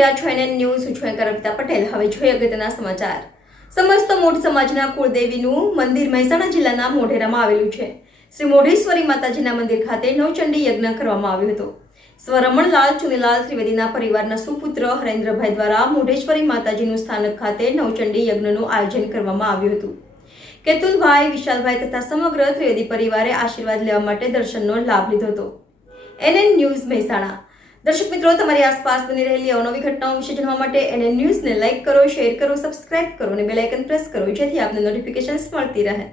રહ્યા છો NN news. હું છું કવિતા પટેલ. હવે જોઈએ અગત્યના સમાચાર. સમસ્ત મોઢ સમાજના કુળદેવીનું મંદિર મહેસાણા જિલ્લાના મોઢેરામાં આવેલું છે. શ્રી મોઢેશ્વરી માતાજીના મંદિર ખાતે નવચંડી યજ્ઞ કરવામાં આવ્યો હતો. સ્વ રમણલાલ ચુનીલાલ ત્રિવેદીના પરિવારના સુપુત્ર હરેન્દ્રભાઈ દ્વારા મોઢેશ્વરી માતાજીનું સ્થાનક ખાતે નવચંડી યજ્ઞનું આયોજન કરવામાં આવ્યું હતું. કેતુલભાઈ, વિશાલભાઈ તથા સમગ્ર ત્રિવેદી પરિવારે આશીર્વાદ લેવા માટે દર્શનનો લાભ લીધો હતો. NN news Mehsana. દર્શક મિત્રો, તમારી આસપાસ બની રહેલી અવનવી ઘટનાઓ વિશે જાણવા માટે એનએન ન્યૂઝને લાઇક કરો, શેર કરો, સબસ્ક્રાઇબ કરો અને બેલ આઇકન પ્રેસ કરો, જેથી આપને નોટિફિકેશન્સ મળતી રહે.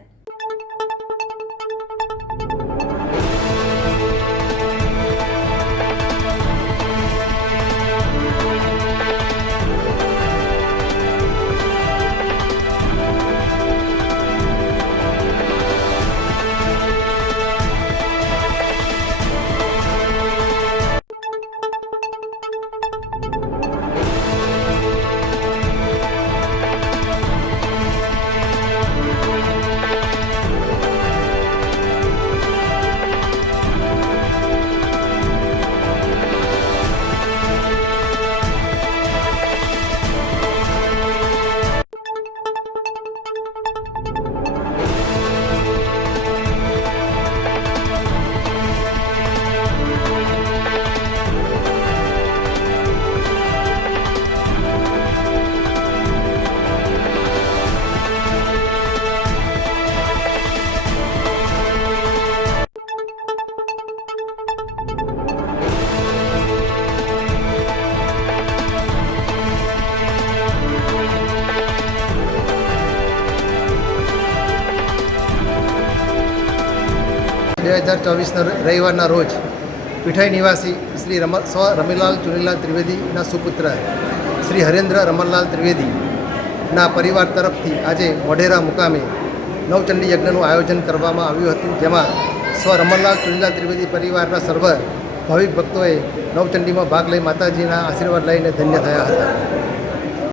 રવિવારના રોજ પીઠાઈ નિવાસી શ્રી સ્વ રમીલાલ ચુનીલાલ ત્રિવેદીના સુપુત્ર શ્રી હરેન્દ્ર રમણલાલ ત્રિવેદીના પરિવાર તરફથી આજે મોઢેરા મુકામે નવચંડી યજ્ઞનું આયોજન કરવામાં આવ્યું હતું, જેમાં સ્વ રમણલાલ ચુનીલાલ ત્રિવેદી પરિવારના સર્વ ભાવિક ભક્તોએ નવચંડીમાં ભાગ લઈ માતાજીના આશીર્વાદ લઈને ધન્ય થયા હતા.